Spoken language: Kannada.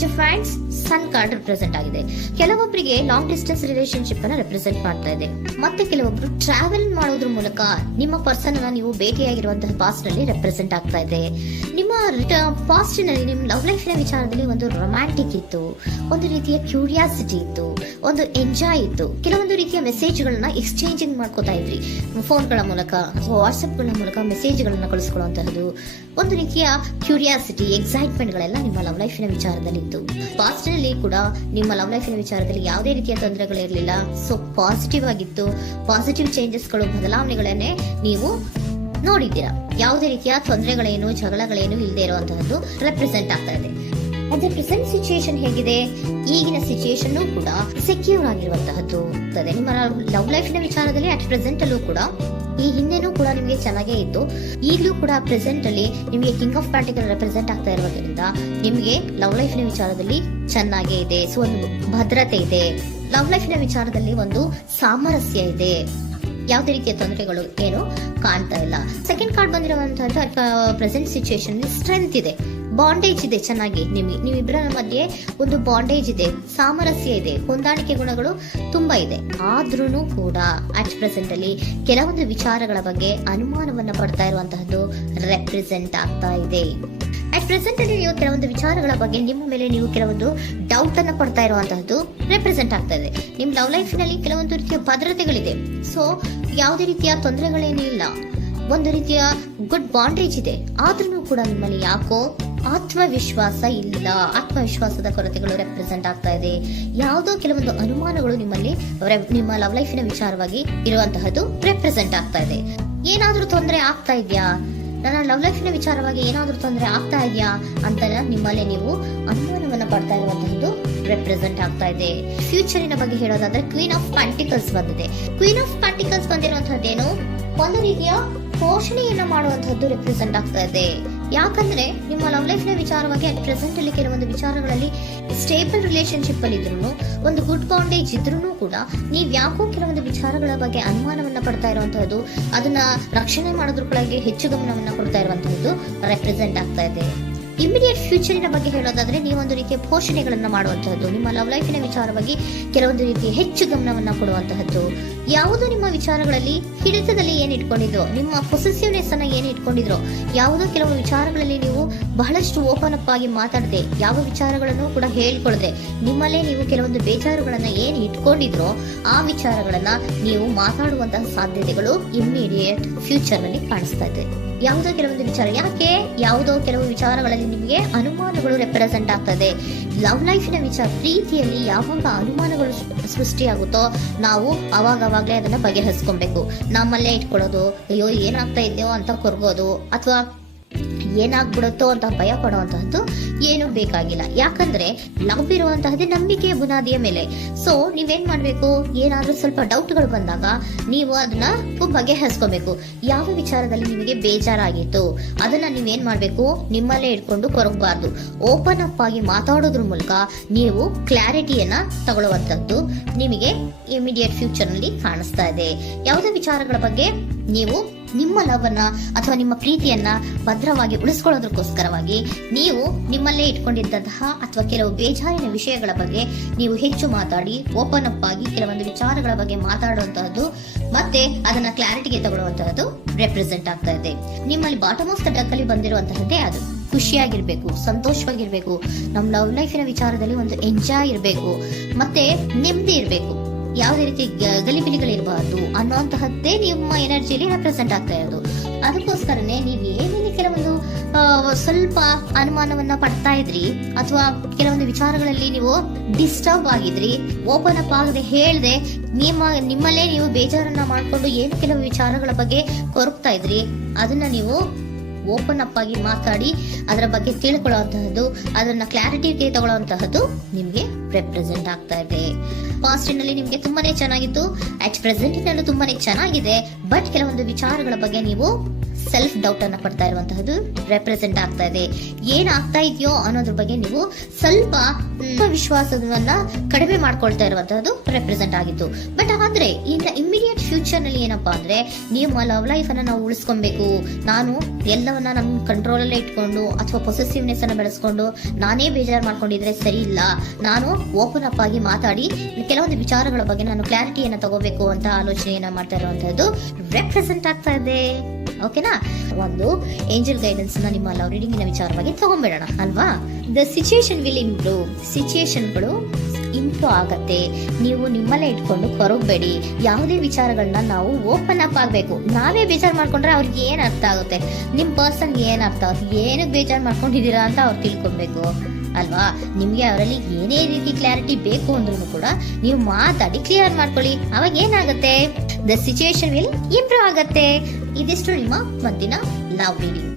Page of hands sun card represent ಆಗಿದೆ. ಕೆಲವೊಬ್ಬರಿಗೆ ಲಾಂಗ್ ಡಿಸ್ಟೆನ್ಸ್ ರಿಲೇಶನ್ಶಿಪ್ ಅನ್ನ ರೆಪ್ರೆಸೆಂಟ್ ಮಾಡ್ತಾ ಇದೆ. ಮತ್ತೆ ಕೆಲವೊಬ್ರು ಟ್ರಾವೆಲ್ ಮಾಡೋದ್ರ ಮೂಲಕ ನಿಮ್ಮ ಪರ್ಸನ್ ಅನ್ನ ನೀವು ಭೇಟಿಯಾಗಿರುವಂತಹ ಪಾಸ್ಟ್ ನಲ್ಲಿ ರೆಪ್ರೆಸೆಂಟ್ ಆಗ್ತಾ ಇದೆ. ನಿಮ್ಮ ಪಾಸ್ಟ್ ನಲ್ಲಿ ನಿಮ್ಮ ಲವ್ ಲೈಫ್ ನ ವಿಚಾರದಲ್ಲಿ ಒಂದು ರೊಮ್ಯಾಂಟಿಕ್ ಇತ್ತು, ಒಂದು ರೀತಿಯ ಕ್ಯೂರಿಯಾಸಿಟಿ ಇತ್ತು, ಒಂದು ಎಂಜಾಯ್ ಇತ್ತು. ಕೆಲವೊಂದು ರೀತಿಯ ಮೆಸೇಜ್ ಗಳನ್ನ ಎಕ್ಸ್ಚೇಂಜಿಂಗ್ ಮಾಡ್ಕೋತಾ ಇದ್ರಿ, ಫೋನ್ಗಳ ಮೂಲಕ ಅಥವಾ ವಾಟ್ಸ್ಆಪ್ ಗಳ ಮೂಲಕ ಮೆಸೇಜ್ ಗಳನ್ನ ಕಳಿಸ್ಕೊಳ್ಳುವಂತಹದ್ದು, ಒಂದು ರೀತಿಯ ಕ್ಯೂರಿಯಾಸಿಟಿ, ಎಕ್ಸೈಟ್ಮೆಂಟ್ ಗಳೆಲ್ಲ ನಿಮ್ಮ ಲವ್ ಲೈಫಿನ ವಿಚಾರದಲ್ಲಿ ಇತ್ತು. ಪಾಸ್ಟ್ ನಲ್ಲಿ ಕೂಡ ನಿಮ್ಮ ಲವ್ ಲೈಫಿನ ವಿಚಾರದಲ್ಲಿ ಯಾವುದೇ ರೀತಿಯ ತೊಂದರೆಗಳಿರಲಿಲ್ಲ. ಸೊ ಪಾಸಿಟಿವ್ ಆಗಿತ್ತು. ಪಾಸಿಟಿವ್ ಚೇಂಜಸ್ಗಳು, ಬದಲಾವಣೆಗಳನ್ನೇ ನೀವು ನೋಡಿದ್ದೀರಾ. ಯಾವುದೇ ರೀತಿಯ ತೊಂದರೆಗಳೇನು, ಜಗಳಗಳೇನು ಇಲ್ಲದೆ ಇರುವಂತಹದ್ದು ರೆಪ್ರೆಸೆಂಟ್ ಆಗ್ತಾ ಇದೆ. ಅದೇ ಪ್ರೆಸೆಂಟ್ ಸಿಚುಯೇಷನ್ ಹೇಗಿದೆ? ಈಗಿನ ಸಿಚುಯೇಷನ್ ಕೂಡ ಸೆಕ್ಯೂರ್ ಆಗಿರುವಂತಹದ್ದು. ನಿಮ್ಮ ಲವ್ ಲೈಫಿನ ವಿಚಾರದಲ್ಲಿ ಅಟ್ ಪ್ರೆಸೆಂಟ್ ಅಲ್ಲೂ ಕೂಡ, ಈ ಹಿಂದೆನೂ ಕೂಡ ನಿಮಗೆ ಚೆನ್ನಾಗೇ ಇತ್ತು, ಈಗಲೂ ಕೂಡ ಪ್ರೆಸೆಂಟ್ ಅಲ್ಲಿ ನಿಮಗೆ ಕಿಂಗ್ ಆಫ್ ಪ್ಯಾಂಟಿಕಲ್ ರೆಪ್ರೆಸೆಂಟ್ ಆಗ್ತಾ ಇರೋದ್ರಿಂದ ನಿಮಗೆ ಲವ್ ಲೈಫಿನ ವಿಚಾರದಲ್ಲಿ ಚೆನ್ನಾಗೇ ಇದೆ. ಸೊ ಒಂದು ಭದ್ರತೆ ಇದೆ. ಲವ್ ಲೈಫಿನ ವಿಚಾರದಲ್ಲಿ ಒಂದು ಸಾಮರಸ್ಯ ಇದೆ. ಯಾವುದೇ ರೀತಿಯ ತೊಂದರೆಗಳು ಏನು ಕಾಣ್ತಾ ಇಲ್ಲ. ಸೆಕೆಂಡ್ ಕಾರ್ಡ್ ಬಂದಿರುವಂತಹ ಪ್ರೆಸೆಂಟ್ ಸಿಚುಯೇಷನ್ ಸ್ಟ್ರೆಂತ್ ಇದೆ, ಬಾಂಡೇಜ್ ಇದೆ. ಚೆನ್ನಾಗಿ ನೀವಿಬ್ಬರ ಮಧ್ಯೆ ಒಂದು ಬಾಂಡೇಜ್ ಇದೆ, ಸಾಮರಸ್ಯ ಇದೆ, ಹೊಂದಾಣಿಕೆ ಗುಣಗಳು ತುಂಬಾ ಇದೆ. ಆದ್ರೂ ಕೂಡ ಅಟ್ ಪ್ರೆಸೆಂಟ್ ಅಲ್ಲಿ ಕೆಲವೊಂದು ವಿಚಾರಗಳ ಬಗ್ಗೆ ಅನುಮಾನವನ್ನ ಪಡ್ತಾ ಇರುವಂತಹದ್ದು ರೆಪ್ರೆಸೆಂಟ್ ಆಗ್ತಾ ಇದೆ. ಅಟ್ ಪ್ರೆಸೆಂಟ್ ಅಲ್ಲಿ ನೀವು ಕೆಲವೊಂದು ವಿಚಾರಗಳ ಬಗ್ಗೆ ನಿಮ್ಮ ಮೇಲೆ ನೀವು ಕೆಲವೊಂದು ಡೌಟ್ ಅನ್ನ ಪಡ್ತಾ ಇರುವಂತಹದ್ದು ರೆಪ್ರೆಸೆಂಟ್ ಆಗ್ತಾ ಇದೆ. ನಿಮ್ ಲವ್ ಲೈಫ್ ನಲ್ಲಿ ಕೆಲವೊಂದು ರೀತಿಯ ಭದ್ರತೆಗಳಿದೆ. ಸೊ ಯಾವುದೇ ರೀತಿಯ ತೊಂದರೆಗಳೇನೂ ಇಲ್ಲ, ಒಂದು ರೀತಿಯ ಗುಡ್ ಬಾಂಡೇಜ್ ಇದೆ. ಆದ್ರೂ ಕೂಡ ನಿಮ್ಮಲ್ಲಿ ಯಾಕೋ ಆತ್ಮವಿಶ್ವಾಸ ಇಲ್ಲ, ಆತ್ಮವಿಶ್ವಾಸದ ಕೊರತೆಗಳು ರೆಪ್ರೆಸೆಂಟ್ ಆಗ್ತಾ ಇದೆ. ಯಾವುದೋ ಕೆಲವೊಂದು ಅನುಮಾನಗಳು ನಿಮ್ಮಲ್ಲಿ ನಿಮ್ಮ ಲವ್ ಲೈಫಿನ ವಿಚಾರವಾಗಿ ಇರುವಂತಹದ್ದು ರೆಪ್ರೆಸೆಂಟ್ ಆಗ್ತಾ ಇದೆ. ಏನಾದ್ರೂ ತೊಂದರೆ ಆಗ್ತಾ ಇದೆಯಾ, ನನ್ನ ಲವ್ ಲೈಫಿನ ವಿಚಾರವಾಗಿ ಏನಾದ್ರೂ ತೊಂದರೆ ಆಗ್ತಾ ಇದೆಯಾ ಅಂತ ನಿಮ್ಮಲ್ಲಿ ನೀವು ಅನುಮಾನವನ್ನ ಪಡ್ತಾ ಇರುವಂತಹದ್ದು ರೆಪ್ರೆಸೆಂಟ್ ಆಗ್ತಾ ಇದೆ. ಫ್ಯೂಚರಿನ ಬಗ್ಗೆ ಹೇಳೋದಾದ್ರೆ ಕ್ವೀನ್ ಆಫ್ ಪ್ಯಾಂಟಿಕಲ್ಸ್ ಬಂದಿದೆ. ಕ್ವೀನ್ ಆಫ್ ಪ್ಯಾಂಟಿಕಲ್ಸ್ ಬಂದಿರುವಂತಹದ್ದೇನು, ಒಂದು ರೀತಿಯ ಪೋಷಣೆಯನ್ನ ಮಾಡುವಂತಹದ್ದು ರೆಪ್ರೆಸೆಂಟ್ ಆಗ್ತಾ ಇದೆ. ಯಾಕಂದ್ರೆ ನಿಮ್ಮ ಲವ್ ಲೈಫ್ ನ ವಿಚಾರವಾಗಿ ಅಟ್ ಪ್ರೆಸೆಂಟ್ ಅಲ್ಲಿ ಕೆಲವೊಂದು ವಿಚಾರಗಳಲ್ಲಿ ಸ್ಟೇಬಲ್ ರಿಲೇಶನ್ಶಿಪ್ ಅಲ್ಲಿ ಇದ್ರು, ಒಂದು ಗುಡ್ ಬಾಂಡೇಜ್ ಇದ್ರೂ ಕೂಡ ನೀವ್ ಯಾಕೋ ಕೆಲವೊಂದು ವಿಚಾರಗಳ ಬಗ್ಗೆ ಅನುಮಾನವನ್ನ ಪಡ್ತಾ ಇರುವಂತಹದ್ದು, ಅದನ್ನ ರಕ್ಷಣೆ ಮಾಡೋದ್ರೊಳಗೆ ಹೆಚ್ಚು ಗಮನವನ್ನ ಕೊಡ್ತಾ ಇರುವಂತಹದ್ದು ರೆಪ್ರೆಸೆಂಟ್ ಆಗ್ತಾ ಇದೆ. ಇಮಿಡಿಯೇಟ್ ಫ್ಯೂಚರಿನ ಬಗ್ಗೆ ಹೇಳೋದಾದ್ರೆ ನೀವೊಂದು ರೀತಿಯ ಪೋಷಣೆಗಳನ್ನ ಮಾಡುವಂತಹದ್ದು, ನಿಮ್ಮ ಲವ್ ಲೈಫಿನ ವಿಚಾರವಾಗಿ ಕೆಲವೊಂದು ರೀತಿಯ ಹೆಚ್ಚು ಗಮನವನ್ನ ಕೊಡುವಂತಹದ್ದು, ಯಾವುದೋ ನಿಮ್ಮ ವಿಚಾರಗಳಲ್ಲಿ ಹಿಡಿತದಲ್ಲಿ ಏನ್ ಇಟ್ಕೊಂಡಿದ್ರೋ, ನಿಮ್ಮ ಪೊಸೆಸಿವ್ನೆಸ್ ಅನ್ನ ಏನ್ ಇಟ್ಕೊಂಡಿದ್ರೋ, ಯಾವುದೋ ಕೆಲವು ವಿಚಾರಗಳಲ್ಲಿ ನೀವು ಬಹಳಷ್ಟು ಓಪನ್ ಅಪ್ ಆಗಿ ಮಾತಾಡದೆ, ಯಾವ ವಿಚಾರಗಳನ್ನು ಕೂಡ ಹೇಳ್ಕೊಳ್ದೆ, ನಿಮ್ಮಲ್ಲೇ ನೀವು ಕೆಲವೊಂದು ಬೇಜಾರುಗಳನ್ನ ಏನ್ ಇಟ್ಕೊಂಡಿದ್ರೋ ಆ ವಿಚಾರಗಳನ್ನ ನೀವು ಮಾತಾಡುವಂತಹ ಸಾಧ್ಯತೆಗಳು ಇಮಿಡಿಯೇಟ್ ಫ್ಯೂಚರ್ ನಲ್ಲಿ ಕಾಣಿಸ್ತಾ ಇದೆ. ಯಾವುದೋ ಕೆಲವೊಂದು ವಿಚಾರ, ಯಾಕೆ ಯಾವುದೋ ಕೆಲವು ವಿಚಾರಗಳಲ್ಲಿ ನಿಮಗೆ ಅನುಮಾನಗಳು ರೆಪ್ರೆಸೆಂಟ್ ಆಗ್ತದೆ. ಲವ್ ಲೈಫಿನ ವಿಚಾರ, ಪ್ರೀತಿಯಲ್ಲಿ ಯಾವಾಗ ಅನುಮಾನಗಳು ಸೃಷ್ಟಿಯಾಗುತ್ತೋ ನಾವು ಅವಾಗವಾಗ್ಲೇ ಅದನ್ನ ಬಗೆಹರಿಸ್ಕೊಬೇಕು. ನಮ್ಮಲ್ಲೇ ಇಟ್ಕೊಳ್ಳೋದು, ಅಯ್ಯೋ ಏನಾಗ್ತಾ ಇದೆಯೋ ಅಂತ ಕೊರ್ಗೋದು, ಅಥವಾ ಏನಾಗ್ಬಿಡುತ್ತೋ ಅಂತ ಭಯ ಪಡುವಂತಹದ್ದು ಏನು ಬೇಕಾಗಿಲ್ಲ. ಯಾಕಂದ್ರೆ ಲವ್ ಇರುವಂತಹದ್ದೇ ನಂಬಿಕೆಯ ಬುನಾದಿಯ ಮೇಲೆ. ಸೊ ನೀವೇನ್ ಮಾಡ್ಬೇಕು, ಏನಾದ್ರೂ ಸ್ವಲ್ಪ ಡೌಟ್ಗಳು ಬಂದಾಗ ನೀವು ಅದನ್ನ ಬಗೆಹರಿಸ್ಕೋಬೇಕು. ಯಾವ ವಿಚಾರದಲ್ಲಿ ನಿಮಗೆ ಬೇಜಾರಾಗಿತ್ತು ಅದನ್ನ ನೀವೇನ್ ಮಾಡ್ಬೇಕು, ನಿಮ್ಮಲ್ಲೇ ಇಟ್ಕೊಂಡು ಕೊರಗಬಾರ್ದು. ಓಪನ್ ಅಪ್ ಆಗಿ ಮಾತಾಡೋದ್ರ ಮೂಲಕ ನೀವು ಕ್ಲಾರಿಟಿಯನ್ನ ತಗೊಳ್ಳುವಂತದ್ದು ನಿಮಗೆ ಇಮಿಡಿಯೇಟ್ ಫ್ಯೂಚರ್ ನಲ್ಲಿ ಕಾಣಿಸ್ತಾ ಇದೆ. ಯಾವುದೇ ವಿಚಾರಗಳ ಬಗ್ಗೆ ನೀವು ನಿಮ್ಮ ಲವ್ ಅನ್ನ ಅಥವಾ ನಿಮ್ಮ ಪ್ರೀತಿಯನ್ನ ಭದ್ರವಾಗಿ ಉಳಿಸ್ಕೊಳ್ಳೋದಕ್ಕೋಸ್ಕರವಾಗಿ ನೀವು ನಿಮ್ಮಲ್ಲೇ ಇಟ್ಕೊಂಡಿದ್ದಂತಹ ಅಥವಾ ಕೆಲವು ಬೇಜಾರಿನ ವಿಷಯಗಳ ಬಗ್ಗೆ ನೀವು ಹೆಚ್ಚು ಮಾತಾಡಿ, ಓಪನ್ ಅಪ್ ಆಗಿ ಕೆಲವೊಂದು ವಿಚಾರಗಳ ಬಗ್ಗೆ ಮಾತಾಡುವಂತಹದ್ದು ಮತ್ತೆ ಅದನ್ನ ಕ್ಲಾರಿಟಿಗೆ ತಗೊಳ್ಳುವಂತಹದ್ದು ರೆಪ್ರೆಸೆಂಟ್ ಆಗ್ತಾ ಇದೆ. ನಿಮ್ಮಲ್ಲಿ ಬಾಟಮ್ ಆಫ್ ದ ಡಕ್ ಅಲ್ಲಿ ಬಂದಿರುವಂತಹದ್ದೇ ಅದು. ಖುಷಿಯಾಗಿರ್ಬೇಕು, ಸಂತೋಷವಾಗಿರ್ಬೇಕು, ನಮ್ಮ ಲವ್ ಲೈಫಿನ ವಿಚಾರದಲ್ಲಿ ಒಂದು ಎಂಜಾಯ್ ಇರಬೇಕು, ಮತ್ತೆ ನೆಮ್ಮದಿ ಇರಬೇಕು, ಯಾವುದೇ ರೀತಿ ಗಲಿಬಿಲಿಗಳಿರಬಾರ್ದು ಅನ್ನುವಂತಹದ್ದೇ ನಿಮ್ಮ ಎನರ್ಜಿಯಲ್ಲಿ ರೆಪ್ರೆಸೆಂಟ್ ಆಗ್ತಾ ಇರೋದು. ಅದಕ್ಕೋಸ್ಕರನೇ ನೀವು ಏನೇನು ಕೆಲವೊಂದು ಸ್ವಲ್ಪ ಅನುಮಾನವನ್ನ ಪಡ್ತಾ ಇದ್ರಿ ಅಥವಾ ಕೆಲವೊಂದು ವಿಚಾರಗಳಲ್ಲಿ ನೀವು ಡಿಸ್ಟರ್ಬ್ ಆಗಿದ್ರಿ, ಓಪನ್ ಅಪ್ ಆಗದೆ ಹೇಳ್ದೆ ನಿಮ್ಮಲ್ಲೇ ನೀವು ಬೇಜಾರನ್ನ ಮಾಡ್ಕೊಂಡು ಏನು ಕೆಲವು ವಿಚಾರಗಳ ಬಗ್ಗೆ ಕೊರಗ್ತಾ ಇದ್ರಿ, ಅದನ್ನ ನೀವು ಓಪನ್ ಅಪ್ ಆಗಿ ಮಾತಾಡಿ ಅದರ ಬಗ್ಗೆ ತಿಳ್ಕೊಳ್ಳುವಂತಹದ್ದು, ಅದನ್ನ ಕ್ಲಾರಿಟಿಗೆ ತಗೊಳ್ಳುವಂತಹದ್ದು ನಿಮ್ಗೆ ರೆಪ್ರೆಸೆಂಟ್ ಆಗ್ತಾ ಇದೆ. ಪಾಸ್ಟ್ ನಲ್ಲಿ ನಿಮ್ಗೆ ತುಂಬಾನೇ ಚೆನ್ನಾಗಿತ್ತು, ಅಟ್ ಪ್ರೆಸೆಂಟ್ ನಲ್ಲೂ ತುಂಬಾನೇ ಚೆನ್ನಾಗಿದೆ. ಬಟ್ ಕೆಲವೊಂದು ವಿಚಾರಗಳ ಬಗ್ಗೆ ನೀವು ಸೆಲ್ಫ್ ಡೌಟ್ ಅನ್ನ ಪಡ್ತಾ ಇರುವಂತಹದ್ದು ರೆಪ್ರೆಸೆಂಟ್ ಆಗ್ತಾ ಇದೆ. ಏನಾಗ್ತಾ ಇದೆಯೋ ಅನ್ನೋದ್ರ ಬಗ್ಗೆ ನೀವು ಸ್ವಲ್ಪ ವಿಶ್ವಾಸವನ್ನ ಕಡಿಮೆ ಮಾಡ್ಕೊಳ್ತಾ ಇರುವಂತಹದ್ದು ರೆಪ್ರೆಸೆಂಟ್ ಆಗಿತ್ತು. ಬಟ್ ಆದ್ರೆ ಇಮಿಡಿಯೇಟ್ ಫ್ಯೂಚರ್ ನಲ್ಲಿ ಏನಪ್ಪಾ ಅಂದ್ರೆ, ನಿಮ್ಮ ಲವ್ ಲೈಫ್ ಅನ್ನ ನಾವು ಉಳಿಸ್ಕೊಬೇಕು, ನಾನು ಎಲ್ಲವನ್ನ ನಮ್ಮ ಕಂಟ್ರೋಲ್ ಅಲ್ಲೇ ಇಟ್ಕೊಂಡು ಅಥವಾ ಪೊಸೆಸಿವ್ನೆಸ್ ಅನ್ನ ಬೆಳೆಸ್ಕೊಂಡು ನಾನೇ ಬೇಜಾರು ಮಾಡ್ಕೊಂಡಿದ್ರೆ ಸರಿ ಇಲ್ಲ, ನಾನು ಓಪನ್ ಅಪ್ ಆಗಿ ಮಾತಾಡಿ ಕೆಲವೊಂದು ವಿಚಾರಗಳ ಬಗ್ಗೆ ನಾನು ಕ್ಲಾರಿಟಿಯನ್ನ ತಗೋಬೇಕು ಅಂತ ಆಲೋಚನೆಯನ್ನ ಮಾಡ್ತಾ ಇರುವಂತಹದ್ದು ರೆಪ್ರೆಸೆಂಟ್ ಆಗ್ತಾ ಇದೆ. ಓಕೆನಾ, ಒಂದು ಏಂಜಲ್ ಗೈಡೆನ್ಸ್ ನ ನಿಮ್ಮ ಲವ್ ರೀಡಿಂಗ್ ವಿಚಾರವಾಗಿ ತಗೊಂಡ್ಬಿಡೋಣ ಅಲ್ವಾ. ದ ಸಿಚುಯೇಷನ್ ವಿಲ್ ಇಂಪ್ರೂವ್, ಸಿಚುಯೇಷನ್ಗಳು ಇಂಪ್ರೂವ್ ಆಗತ್ತೆ. ನೀವು ನಿಮ್ಮಲ್ಲೇ ಇಟ್ಕೊಂಡು ಹೊರಗಬೇಡಿ. ಯಾವುದೇ ವಿಚಾರಗಳನ್ನ ನಾವು ಓಪನ್ ಅಪ್ ಆಗ್ಬೇಕು. ನಾವೇ ಬೇಜಾರು ಮಾಡ್ಕೊಂಡ್ರೆ ಅವ್ರಿಗೆ ಏನ್ ಅರ್ಥ ಆಗುತ್ತೆ, ನಿಮ್ ಪರ್ಸನ್ಗೆ ಏನ್ ಅರ್ಥ ಆಗುತ್ತೆ, ಏನಕ್ಕೆ ಬೇಜಾರು ಮಾಡ್ಕೊಂಡಿದ್ದೀರಾ ಅಂತ ಅವ್ರು ತಿಳ್ಕೊಬೇಕು ಅಲ್ವಾ. ನಿಮ್ಗೆ ಅವರಲ್ಲಿ ಏನೇ ರೀತಿ ಕ್ಲಾರಿಟಿ ಬೇಕು ಅಂದ್ರೂ ಕೂಡ ನೀವು ಮಾತಾಡಿ ಕ್ಲಿಯರ್ ಮಾಡ್ಕೊಳ್ಳಿ. ಅವಾಗ ಏನಾಗುತ್ತೆ, ದ ಸಿಚುಯೇಷನ್ ವಿಲ್ ಇಂಪ್ರೂವ್ ಆಗತ್ತೆ. ಇದಿಷ್ಟು ನಿಮ್ಮ ಮತ್ತಿನ ಲವ್ ರೀಡಿಂಗ್.